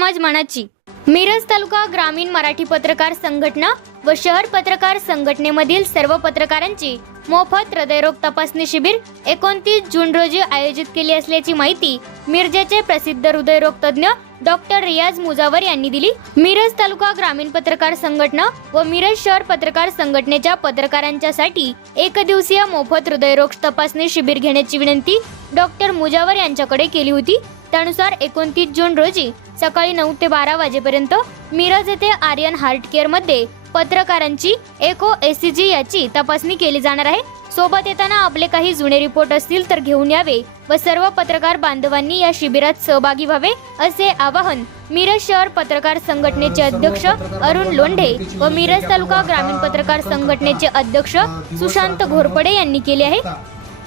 मानाची. मिरज तालुका ग्रामीण मराठी पत्रकार संघटना व शहर पत्रकार संघटनेमधील सर्व पत्रकारांची मोफत हृदयरोग तपासणी शिबिर एकोणतीस जून रोजी आयोजित केली असल्याची माहिती मिरजेचे प्रसिद्ध हृदयरोग तज्ज्ञ डॉक्टर रियाज मुजावर यांनी दिली. मिरज तालुका ग्रामीण पत्रकार संघटना व मिरज शहर पत्रकार संघटनेच्या पत्रकारांच्यासाठी एक दिवसीय मोफत हृदयरोग तपासणी शिबिर घेण्याची विनंती डॉक्टर मुजावर यांच्याकडे केली होती. त्यानुसार एकोणतीस जून रोजी सकाळी नऊ ते बारा वाजेपर्यंत मिरज येथे आर्यन हार्ट केअरमध्ये पत्रकारांची एको एसीजी याची तपासणी केली जाणार आहे. सोबत येताना आपले काही जुने रिपोर्ट असतील तर घेऊन यावे व सर्व पत्रकार बांधवांनी या शिबिरात सहभागी व्हावे असे आवाहन मिरज शहर पत्रकार संघटनेचे अध्यक्ष अरुण लोंढे व मिरज तालुका ग्रामीण पत्रकार संघटनेचे अध्यक्ष सुशांत घोरपडे यांनी केले आहे.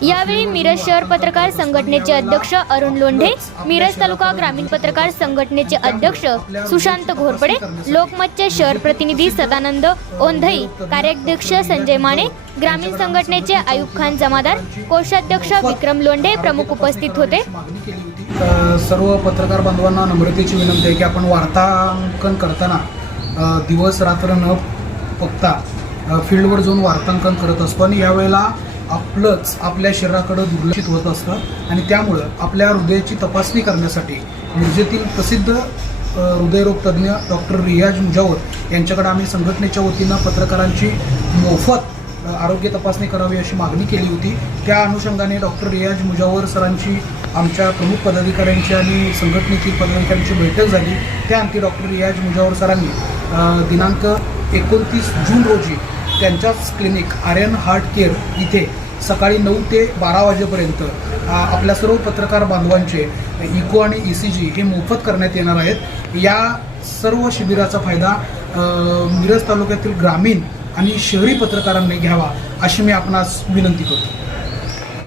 यावेळी मिरज शहर पत्रकार संघटनेचे अध्यक्ष अरुण लोंढे मिरज तालुका ग्रामीण पत्रकार संघटनेचे अध्यक्ष सुशांत घोरपडे लोकमतचे शहर प्रतिनिधी सदानंद ओंधई कार्याध्यक्ष संजय माने ग्रामीण संघटनेचे आयुब खान जमादार कोषाध्यक्ष विक्रम लोंढे प्रमुख उपस्थित होते. सर्व पत्रकार बांधवांना नम्रतेची विनंती आहे की आपण वार्तांकन करताना दिवस रात्र न बघता फील्डवर जाऊन वार्तांकन करत असतो. आणि यावेळेला आपलंच आपल्या शरीराकडं दुर्लक्षित होत असतं आणि त्यामुळं आपल्या हृदयाची तपासणी करण्यासाठी मिरजेतील प्रसिद्ध हृदयरोग तज्ज्ञ डॉक्टर रियाज मुजावर यांच्याकडे आम्ही संघटनेच्या वतीनं पत्रकारांची मोफत आरोग्य तपासणी करावी अशी मागणी केली होती. त्या अनुषंगाने डॉक्टर रियाज मुजावर सरांची आमच्या प्रमुख पदाधिकाऱ्यांची आणि संघटनेची पदाधिकाऱ्यांची बैठक झाली. त्याअंती डॉक्टर रियाज मुजावर सरांनी दिनांक एकोणतीस जून रोजी त्यांच्याच क्लिनिक आर्यन हार्ट केअर इथे सकाळी नऊ ते बारा वाजेपर्यंत आपल्या सर्व पत्रकार बांधवांचे इको आणि ई सी जी हे मोफत करण्यात येणार आहेत. या सर्व शिबिराचा फायदा मिरज तालुक्यातील ग्रामीण आणि शहरी पत्रकारांनी घ्यावा अशी मी आपणास विनंती करतो.